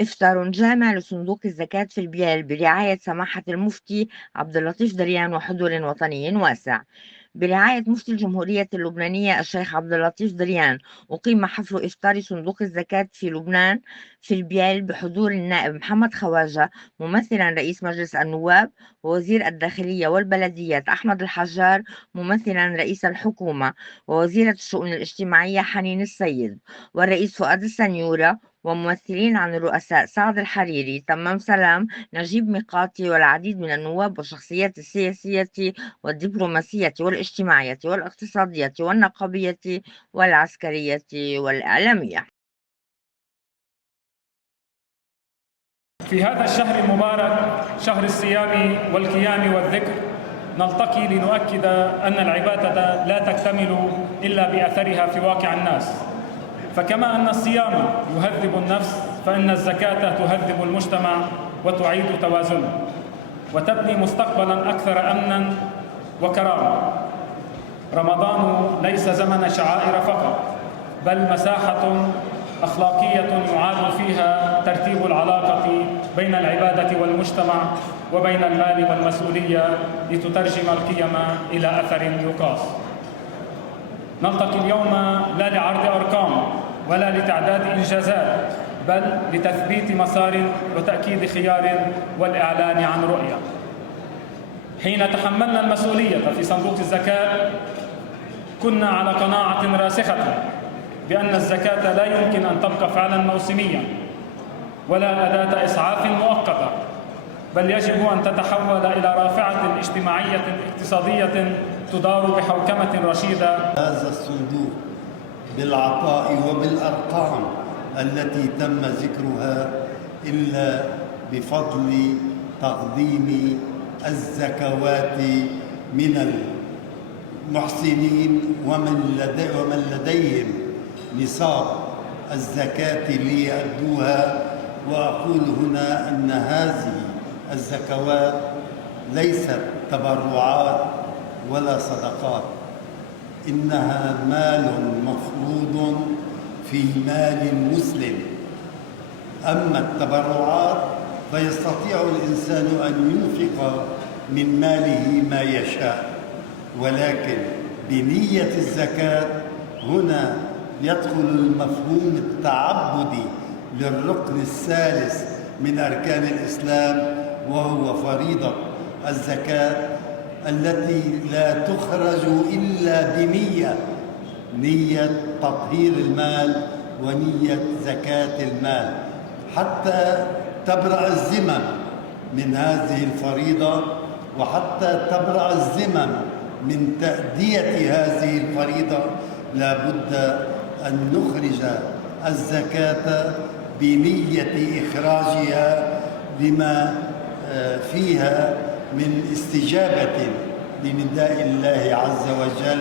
إفطار جامع لصندوق الزكاة في البيال برعاية سماحة المفتي عبد اللطيف دريان وحضور وطني واسع. برعاية مفتي الجمهورية اللبنانية الشيخ عبد اللطيف دريان أقيم حفل إفطار صندوق الزكاة في لبنان في البيال بحضور النائب محمد خواجة ممثلا رئيس مجلس النواب، ووزير الداخلية والبلديات أحمد الحجار ممثلا رئيس الحكومة، ووزيرة الشؤون الاجتماعية حنين السيد، والرئيس فؤاد السنيورة، وممثلين عن الرؤساء سعد الحريري، تمام سلام، نجيب ميقاتي، والعديد من النواب والشخصيات السياسية والدبلوماسية والاجتماعية والاقتصادية والنقابية والعسكرية والإعلامية. في هذا الشهر المبارك، شهر الصيام والقيام والذكر، نلتقي لنؤكد أن العبادة لا تكتمل إلا بأثرها في واقع الناس. فكما أن الصيام يهذب النفس، فإن الزكاة تهذب المجتمع وتعيد توازنه وتبني مستقبلا أكثر أمنا وكرامة. رمضان ليس زمن شعائر فقط، بل مساحة أخلاقية يعاد فيها ترتيب العلاقة بين العبادة والمجتمع وبين المال والمسؤولية لتترجم القيم إلى أثر يقاس. نلتقي اليوم لا لعرض أرقام ولا لتعداد إنجازات، بل لتثبيت مسار وتأكيد خيار والإعلان عن رؤية. حين تحملنا المسؤولية في صندوق الزكاة كنا على قناعة راسخة بأن الزكاة لا يمكن أن تبقى فعلا موسميا ولا أداة إسعاف مؤقتة، بل يجب أن تتحول إلى رافعة اجتماعية اقتصادية تدار بحوكمة رشيدة. هذا الصندوق بالعطاء وبالأرقام التي تم ذكرها إلا بفضل تقديم الزكوات من المحسنين ومن لديهم نصاب الزكاة ليؤدوها. وأقول هنا أن هذه الزكوات ليست تبرعات ولا صدقات، إنها مال مفروض في مال مسلم. أما التبرعات فيستطيع الإنسان أن ينفق من ماله ما يشاء، ولكن بنية الزكاة هنا يدخل المفهوم التعبدي للركن الثالث من أركان الإسلام، وهو فريضة الزكاة التي لا تخرج إلا نية تطهير المال ونية زكاة المال، حتى تبرأ الذمم من هذه الفريضة، وحتى تبرأ الذمم من تأدية هذه الفريضة لا بد أن نخرج الزكاة بنية إخراجها لما فيها من استجابة لنداء الله عز وجل.